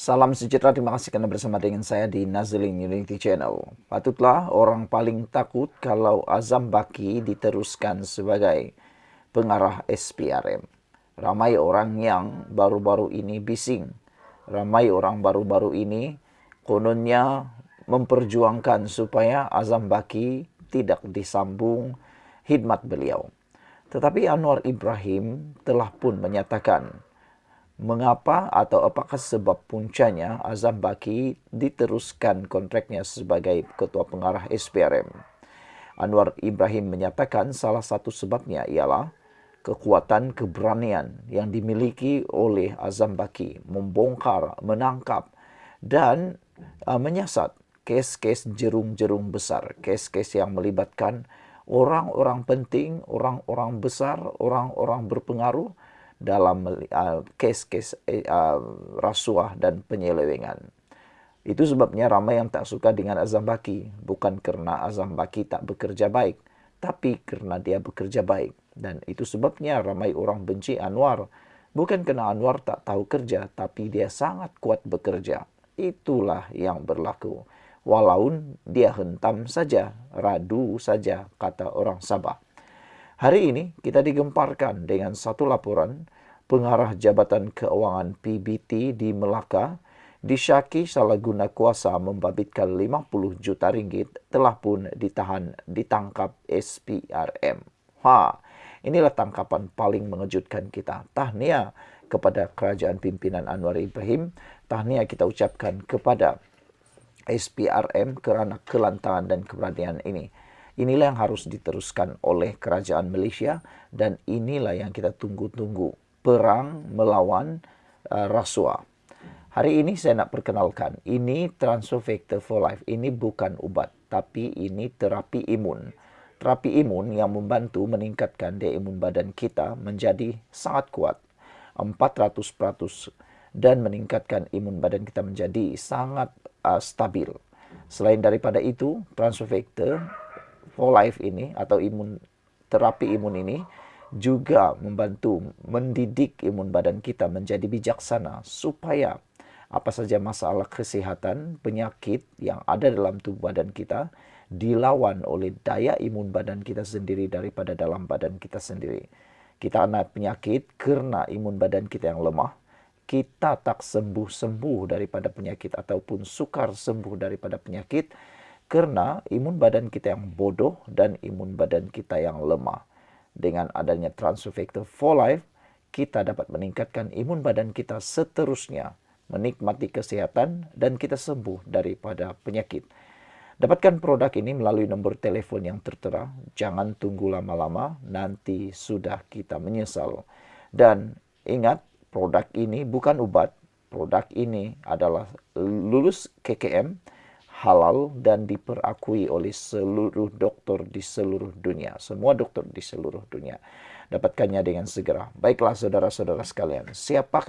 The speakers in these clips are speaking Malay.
Salam sejahtera, terima kasih karena bersama dengan saya di Nazlin Unity Channel. Patutlah orang paling takut kalau Azam Baki diteruskan sebagai pengarah SPRM. Ramai orang yang baru-baru ini bising. Ramai orang baru-baru ini kononnya memperjuangkan supaya Azam Baki tidak disambung khidmat beliau. Tetapi Anwar Ibrahim telah pun menyatakan mengapa atau apakah sebab puncanya Azam Baki diteruskan kontraknya sebagai ketua pengarah SPRM. Anwar Ibrahim menyatakan salah satu sebabnya ialah kekuatan keberanian yang dimiliki oleh Azam Baki membongkar, menangkap dan menyiasat kes-kes jerung-jerung besar, kes-kes yang melibatkan orang-orang penting, orang-orang besar, orang-orang berpengaruh dalam kes-kes rasuah dan penyelewengan. Itu sebabnya ramai yang tak suka dengan Azam Baki, bukan kerana Azam Baki tak bekerja baik, tapi kerana dia bekerja baik. Dan itu sebabnya ramai orang benci Anwar, bukan kerana Anwar tak tahu kerja, tapi dia sangat kuat bekerja. Itulah yang berlaku. Walau dia hentam saja, radu saja, kata orang Sabah. Hari ini kita digemparkan dengan satu laporan pengarah Jabatan Keuangan PBT di Melaka disyaki salah guna kuasa membabitkan 50 juta ringgit telah pun ditangkap SPRM. Inilah tangkapan paling mengejutkan kita. Tahniah kepada kerajaan pimpinan Anwar Ibrahim. Tahniah kita ucapkan kepada SPRM kerana kelantangan dan keberanian ini. Inilah yang harus diteruskan oleh kerajaan Malaysia dan inilah yang kita tunggu-tunggu. Perang melawan rasuah. Hari ini saya nak perkenalkan, ini Transfer Factor for Life. Ini bukan ubat, tapi ini terapi imun. Terapi imun yang membantu meningkatkan daya imun badan kita menjadi sangat kuat. 400% dan meningkatkan imun badan kita menjadi sangat stabil. Selain daripada itu, Transfer Factor for Life ini atau terapi imun ini juga membantu mendidik imun badan kita menjadi bijaksana supaya apa saja masalah kesihatan, penyakit yang ada dalam tubuh badan kita dilawan oleh daya imun badan kita sendiri daripada dalam badan kita sendiri. Kita ada penyakit kerana imun badan kita yang lemah. Kita tak sembuh-sembuh daripada penyakit ataupun sukar sembuh daripada penyakit kerana imun badan kita yang bodoh dan imun badan kita yang lemah. Dengan adanya Transfer Factor for Life, kita dapat meningkatkan imun badan kita seterusnya, menikmati kesihatan dan kita sembuh daripada penyakit. Dapatkan produk ini melalui nombor telefon yang tertera. Jangan tunggu lama-lama, nanti sudah kita menyesal. Dan ingat, produk ini bukan ubat. Produk ini adalah lulus KKM, halal dan diperakui oleh seluruh doktor di seluruh dunia. Semua doktor di seluruh dunia. Dapatkannya dengan segera. Baiklah saudara-saudara sekalian, siapa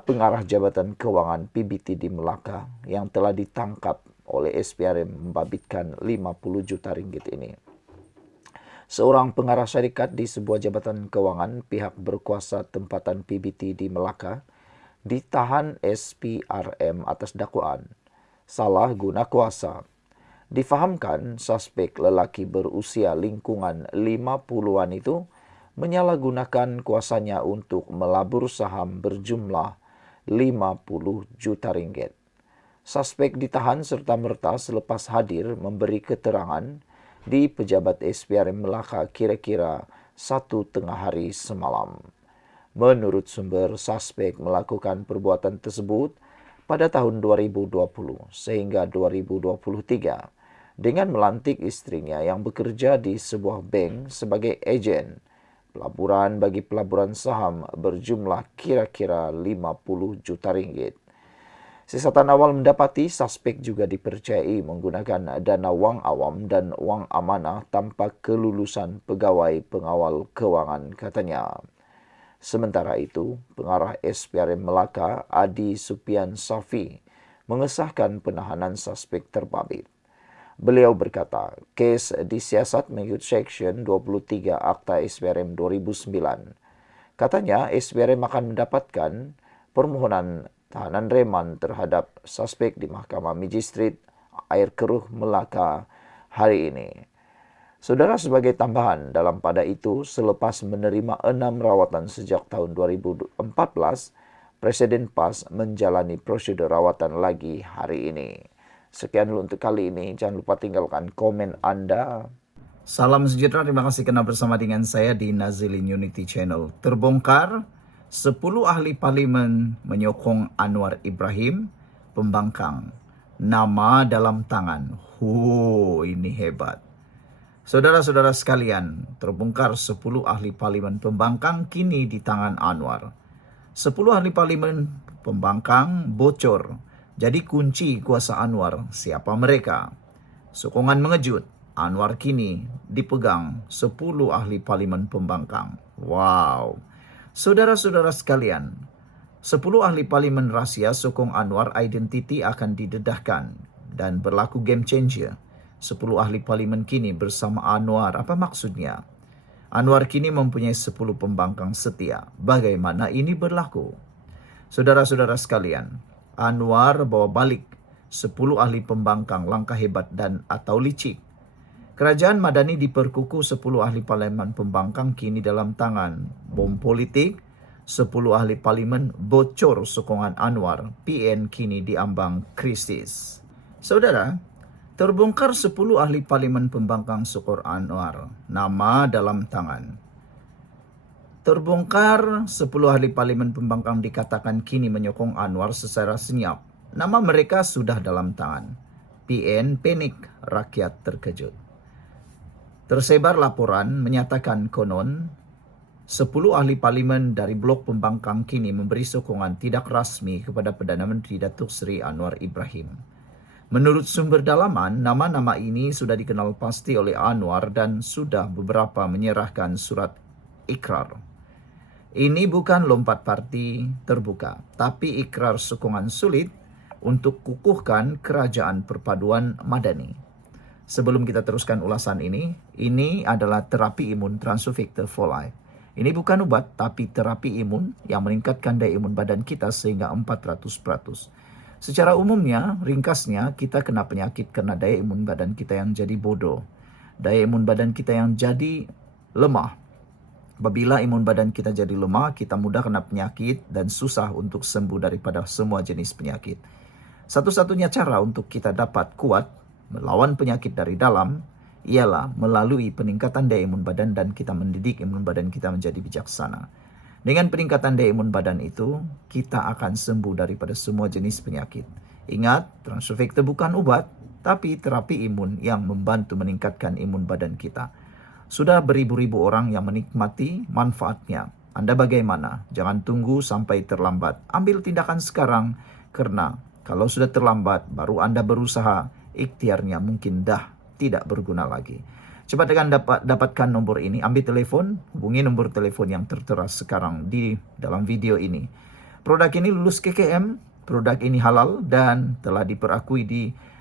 pengarah Jabatan Keuangan PBT di Melaka yang telah ditangkap oleh SPRM membabitkan 50 juta ringgit ini? Seorang pengarah syarikat di sebuah jabatan keuangan pihak berkuasa tempatan PBT di Melaka ditahan SPRM atas dakwaan salah guna kuasa. Difahamkan suspek lelaki berusia lingkungan 50-an itu menyalahgunakan kuasanya untuk melabur saham berjumlah 50 juta ringgit. Suspek ditahan serta-merta selepas hadir memberi keterangan di pejabat SPRM Melaka kira-kira 1/2 hari semalam. Menurut sumber, suspek melakukan perbuatan tersebut pada tahun 2020 sehingga 2023 dengan melantik istrinya yang bekerja di sebuah bank sebagai ejen pelaburan bagi pelaburan saham berjumlah kira-kira 50 juta ringgit. Siasatan awal mendapati suspek juga dipercayai menggunakan dana wang awam dan wang amanah tanpa kelulusan pegawai pengawal kewangan katanya. Sementara itu, pengarah SPRM Melaka Adi Supian Safi mengesahkan penahanan suspek terbabit. Beliau berkata, kes disiasat mengikut Seksyen 23 Akta SPRM 2009. Katanya, SPRM akan mendapatkan permohonan tahanan reman terhadap suspek di Mahkamah Magistrate Air Keruh Melaka hari ini. Saudara, sebagai tambahan dalam pada itu, selepas menerima 6 rawatan sejak tahun 2014, Presiden PAS menjalani prosedur rawatan lagi hari ini. Sekian dulu untuk kali ini. Jangan lupa tinggalkan komen Anda. Salam sejahtera, terima kasih karena bersama dengan saya di Nazilin Unity Channel. Terbongkar, 10 ahli parlimen menyokong Anwar Ibrahim, pembangkang. Nama dalam tangan. Ini hebat. Saudara-saudara sekalian, terbongkar 10 ahli parlimen pembangkang kini di tangan Anwar. 10 ahli parlimen pembangkang bocor. Jadi kunci kuasa Anwar, siapa mereka? Sokongan mengejut. Anwar kini dipegang 10 ahli parlimen pembangkang. Wow. Saudara-saudara sekalian, 10 ahli parlimen rahsia sokong Anwar identiti akan didedahkan dan berlaku game changer. 10 ahli parlimen kini bersama Anwar. Apa maksudnya? Anwar kini mempunyai 10 pembangkang setia. Bagaimana ini berlaku? Saudara-saudara sekalian, Anwar bawa balik 10 ahli pembangkang, langkah hebat dan atau licik. Kerajaan Madani diperkukuh 10 ahli parlimen pembangkang kini dalam tangan. Bom politik, 10 ahli parlimen bocor sokongan Anwar, PN kini diambang krisis. Saudara, terbongkar 10 ahli parlimen pembangkang sokor Anwar, nama dalam tangan. Terbongkar 10 ahli parlimen pembangkang dikatakan kini menyokong Anwar secara senyap. Nama mereka sudah dalam tangan. PN panik, rakyat terkejut. Tersebar laporan menyatakan konon 10 ahli parlimen dari blok pembangkang kini memberi sokongan tidak rasmi kepada Perdana Menteri Datuk Seri Anwar Ibrahim. Menurut sumber dalaman, nama-nama ini sudah dikenal pasti oleh Anwar dan sudah beberapa menyerahkan surat ikrar. Ini bukan lompat parti terbuka, tapi ikrar sokongan sulit untuk kukuhkan kerajaan perpaduan Madani. Sebelum kita teruskan ulasan ini adalah terapi imun Transovector for Life. Ini bukan obat, tapi terapi imun yang meningkatkan daya imun badan kita sehingga 400%. Secara umumnya, ringkasnya, kita kena penyakit karena daya imun badan kita yang jadi bodoh. Daya imun badan kita yang jadi lemah. Apabila imun badan kita jadi lemah, kita mudah kena penyakit dan susah untuk sembuh daripada semua jenis penyakit. Satu-satunya cara untuk kita dapat kuat melawan penyakit dari dalam ialah melalui peningkatan daya imun badan dan kita mendidik imun badan kita menjadi bijaksana. Dengan peningkatan daya imun badan itu, kita akan sembuh daripada semua jenis penyakit. Ingat, Transovector bukan obat, tapi terapi imun yang membantu meningkatkan imun badan kita. Sudah beribu-ribu orang yang menikmati manfaatnya. Anda bagaimana? Jangan tunggu sampai terlambat. Ambil tindakan sekarang, karena kalau sudah terlambat, baru Anda berusaha, ikhtiarnya mungkin dah tidak berguna lagi. Cepat dengan dapatkan nomor ini, ambil telepon, hubungi nomor telepon yang tertera sekarang di dalam video ini. Produk ini lulus KKM, produk ini halal dan telah diperakui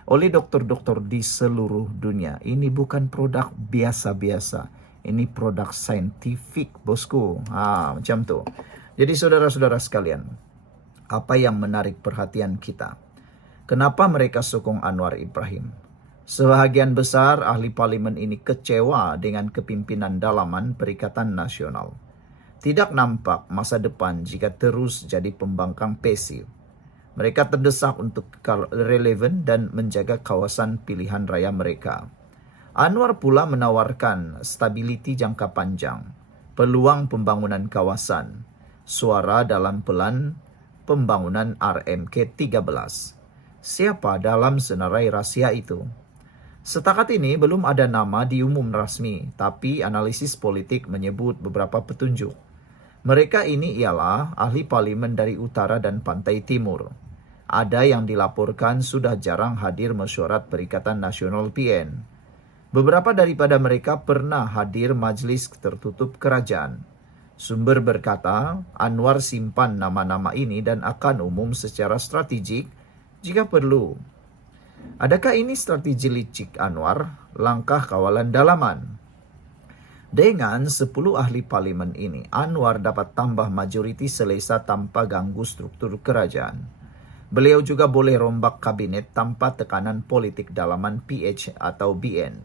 oleh dokter-dokter di seluruh dunia. Ini bukan produk biasa-biasa, ini produk saintifik, bosku. Macam tu. Jadi saudara-saudara sekalian, apa yang menarik perhatian kita? Kenapa mereka sokong Anwar Ibrahim? Sebahagian besar ahli parlimen ini kecewa dengan kepimpinan dalaman Perikatan Nasional. Tidak nampak masa depan jika terus jadi pembangkang pasif. Mereka terdesak untuk relevan dan menjaga kawasan pilihan raya mereka. Anwar pula menawarkan stability jangka panjang, peluang pembangunan kawasan, suara dalam pelan pembangunan RMK 13. Siapa dalam senarai rahsia itu? Setakat ini belum ada nama diumum rasmi, tapi analisis politik menyebut beberapa petunjuk. Mereka ini ialah ahli parlimen dari utara dan pantai timur. Ada yang dilaporkan sudah jarang hadir mesyuarat Perikatan Nasional PN. Beberapa daripada mereka pernah hadir majlis tertutup kerajaan. Sumber berkata, Anwar simpan nama-nama ini dan akan umum secara strategik jika perlu. Adakah ini strategi licik Anwar? Langkah kawalan dalaman. Dengan 10 ahli parlimen ini, Anwar dapat tambah majoriti selesa tanpa ganggu struktur kerajaan. Beliau juga boleh rombak kabinet tanpa tekanan politik dalaman PH atau BN.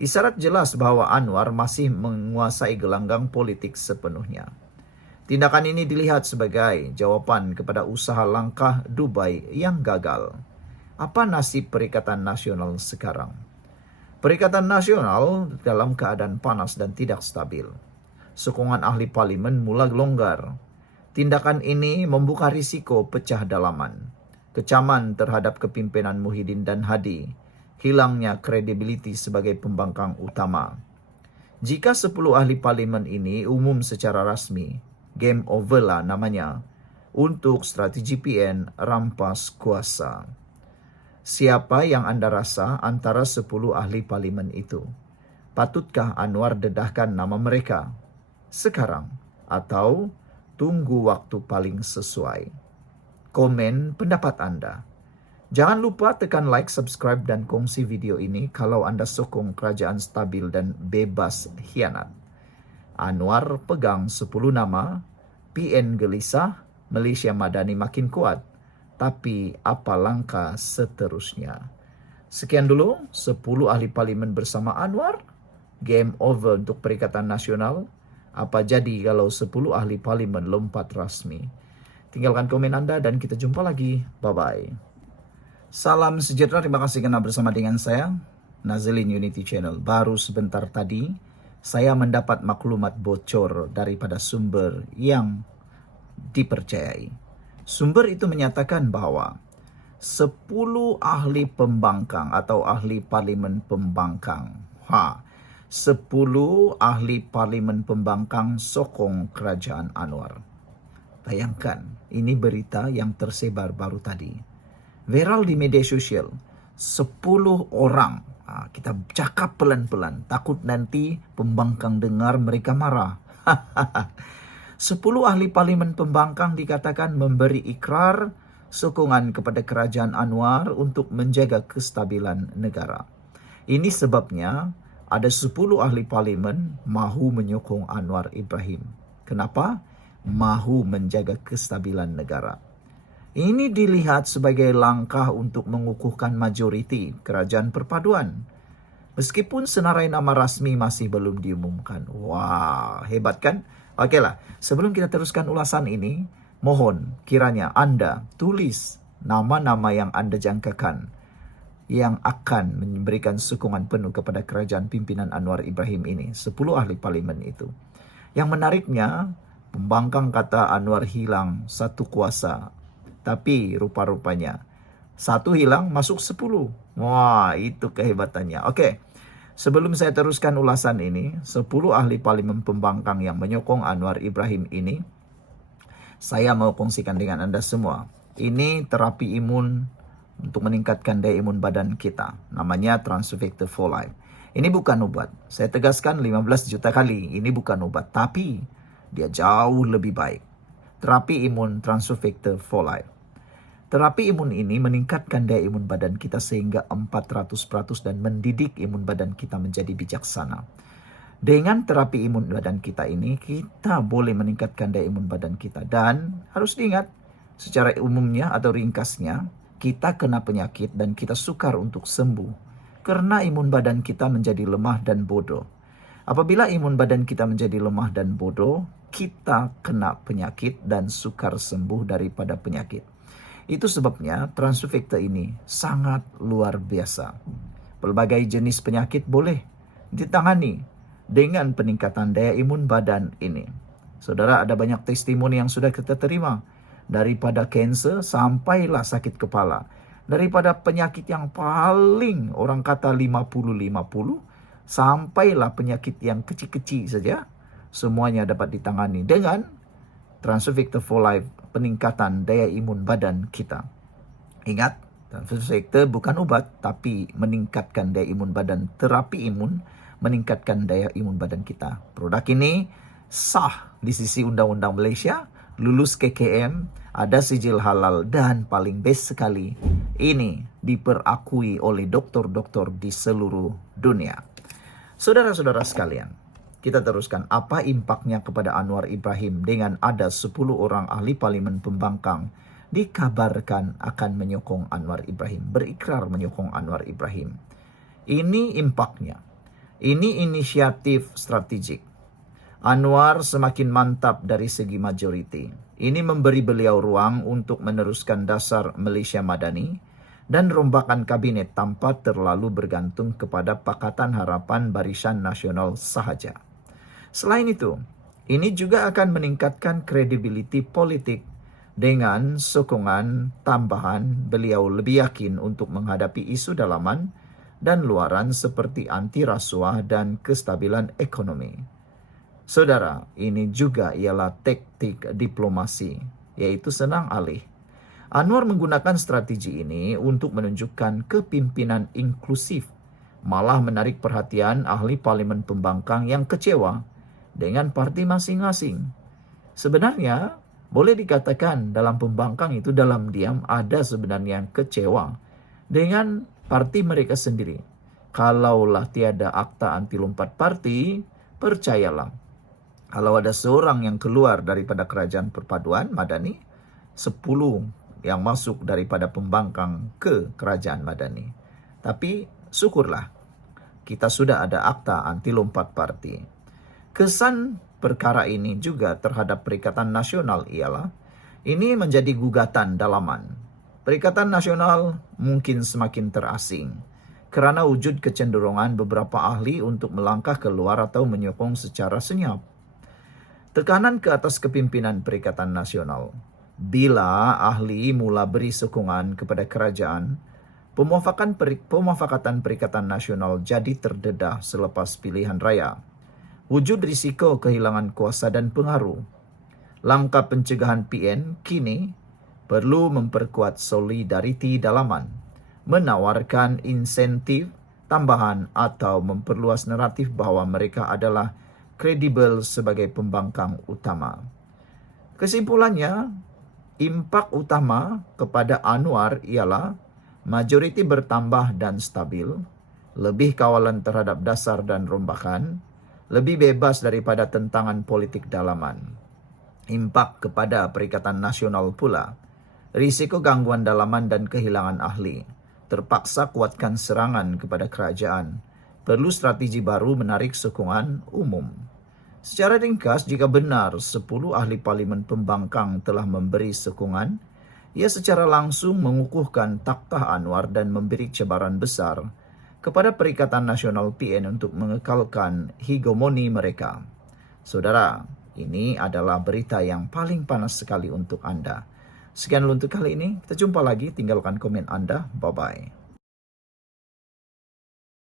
Isyarat jelas bahwa Anwar masih menguasai gelanggang politik sepenuhnya. Tindakan ini dilihat sebagai jawaban kepada usaha langkah Dubai yang gagal. Apa nasib Perikatan Nasional sekarang? Perikatan Nasional dalam keadaan panas dan tidak stabil. Sokongan ahli parlimen mulai longgar. Tindakan ini membuka risiko pecah dalaman, kecaman terhadap kepimpinan Muhyiddin dan Hadi, hilangnya kredibiliti sebagai pembangkang utama. Jika 10 ahli parlimen ini umum secara rasmi, game over lah namanya, untuk strategi PN rampas kuasa. Siapa yang Anda rasa antara 10 ahli parlimen itu? Patutkah Anwar dedahkan nama mereka sekarang atau tunggu waktu paling sesuai? Komen pendapat Anda. Jangan lupa tekan like, subscribe, dan kongsi video ini kalau Anda sokong kerajaan stabil dan bebas khianat. Anwar pegang 10 nama, PN gelisah, Malaysia Madani makin kuat. Tapi apa langkah seterusnya? Sekian dulu 10 ahli parlimen bersama Anwar. Game over untuk Perikatan Nasional. Apa jadi kalau 10 ahli parlimen lompat rasmi? Tinggalkan komen Anda dan kita jumpa lagi. Bye-bye. Salam sejahtera, terima kasih karena bersama dengan saya, Nazilin Unity Channel. Baru sebentar tadi, saya mendapat maklumat bocor daripada sumber yang dipercayai. Sumber itu menyatakan bahwa 10 ahli pembangkang atau ahli parlimen pembangkang. 10 ahli parlimen pembangkang sokong kerajaan Anwar. Bayangkan, ini berita yang tersebar baru tadi. Viral di media sosial, 10 orang. Kita cakap pelan-pelan, takut nanti pembangkang dengar mereka marah. 10 ahli parlimen pembangkang dikatakan memberi ikrar sokongan kepada kerajaan Anwar untuk menjaga kestabilan negara. Ini sebabnya ada 10 ahli parlimen mahu menyokong Anwar Ibrahim. Kenapa? Mahu menjaga kestabilan negara. Ini dilihat sebagai langkah untuk mengukuhkan majoriti kerajaan perpaduan. Meskipun senarai nama rasmi masih belum diumumkan. Wah, hebat kan? Okeylah, sebelum kita teruskan ulasan ini, mohon kiranya Anda tulis nama-nama yang Anda jangkakan yang akan memberikan sokongan penuh kepada kerajaan pimpinan Anwar Ibrahim ini. 10 ahli parlimen itu. Yang menariknya, pembangkang kata Anwar hilang satu kuasa. Tapi rupa-rupanya, satu hilang masuk 10. Wah, itu kehebatannya. Oke, sebelum saya teruskan ulasan ini, 10 ahli parlimen pembangkang yang menyokong Anwar Ibrahim ini, saya mau kongsikan dengan Anda semua. Ini terapi imun untuk meningkatkan daya imun badan kita. Namanya Transfecta for Life. Ini bukan obat. Saya tegaskan 15 juta kali, ini bukan obat. Tapi, dia jauh lebih baik. Terapi imun Transfecta for Life. Terapi imun ini meningkatkan daya imun badan kita sehingga 400% dan mendidik imun badan kita menjadi bijaksana. Dengan terapi imun badan kita ini, kita boleh meningkatkan daya imun badan kita. Dan harus diingat, secara umumnya atau ringkasnya, kita kena penyakit dan kita sukar untuk sembuh. Karena imun badan kita menjadi lemah dan bodoh. Apabila imun badan kita menjadi lemah dan bodoh, kita kena penyakit dan sukar sembuh daripada penyakit. Itu sebabnya Transfecta ini sangat luar biasa. Pelbagai jenis penyakit boleh ditangani dengan peningkatan daya imun badan ini. Saudara, ada banyak testimoni yang sudah kita terima. Daripada kanser sampailah sakit kepala. Daripada penyakit yang paling orang kata 50-50, sampailah penyakit yang kecil-kecil saja. Semuanya dapat ditangani dengan Transfecta for Life, peningkatan daya imun badan kita. Ingat, Transfecta bukan obat, tapi meningkatkan daya imun badan. Terapi imun meningkatkan daya imun badan kita. Produk ini sah di sisi Undang-Undang Malaysia, lulus KKM, ada sijil halal, dan paling best sekali, ini diperakui oleh doktor-doktor di seluruh dunia. Saudara-saudara sekalian, Kita teruskan, apa impaknya kepada Anwar Ibrahim dengan ada 10 orang ahli parlimen pembangkang dikabarkan akan menyokong Anwar Ibrahim, berikrar menyokong Anwar Ibrahim. Ini impaknya. Ini inisiatif strategik. Anwar semakin mantap dari segi majoriti. Ini memberi beliau ruang untuk meneruskan dasar Malaysia Madani dan rombakan kabinet tanpa terlalu bergantung kepada Pakatan Harapan Barisan Nasional sahaja. Selain itu, ini juga akan meningkatkan kredibiliti politik dengan sokongan tambahan beliau lebih yakin untuk menghadapi isu dalaman dan luaran seperti anti rasuah dan kestabilan ekonomi. Saudara, ini juga ialah taktik diplomasi, yaitu senang alih. Anwar menggunakan strategi ini untuk menunjukkan kepimpinan inklusif, malah menarik perhatian ahli parlimen pembangkang yang kecewa dengan parti masing-masing. Sebenarnya, boleh dikatakan dalam pembangkang itu dalam diam ada sebenarnya yang kecewa dengan parti mereka sendiri. Kalaulah tiada akta anti lompat parti, percayalah, kalau ada seorang yang keluar daripada kerajaan perpaduan Madani, 10 yang masuk daripada pembangkang ke kerajaan Madani. Tapi syukurlah, kita sudah ada akta anti lompat parti. Kesan perkara ini juga terhadap Perikatan Nasional ialah, ini menjadi gugatan dalaman. Perikatan Nasional mungkin semakin terasing kerana wujud kecenderungan beberapa ahli untuk melangkah keluar atau menyokong secara senyap. Tekanan ke atas kepimpinan Perikatan Nasional. Bila ahli mula beri sokongan kepada kerajaan, pemufakatan Perikatan Nasional jadi terdedah selepas pilihan raya. Wujud risiko kehilangan kuasa dan pengaruh. Langkah pencegahan PN kini perlu memperkuat solidariti dalaman, menawarkan insentif tambahan atau memperluas naratif bahawa mereka adalah kredibel sebagai pembangkang utama. Kesimpulannya, impak utama kepada Anwar ialah majoriti bertambah dan stabil, lebih kawalan terhadap dasar dan rombakan, lebih bebas daripada tentangan politik dalaman. Impak kepada Perikatan Nasional pula, risiko gangguan dalaman dan kehilangan ahli, terpaksa kuatkan serangan kepada kerajaan, perlu strategi baru menarik sokongan umum. Secara ringkas, jika benar 10 ahli parlimen pembangkang telah memberi sokongan, ia secara langsung mengukuhkan takhta Anwar dan memberi cabaran besar kepada Perikatan Nasional PN untuk mengekalkan hegemoni mereka. Saudara, ini adalah berita yang paling panas sekali untuk anda. Sekian untuk kali ini, kita jumpa lagi, tinggalkan komen anda, bye-bye.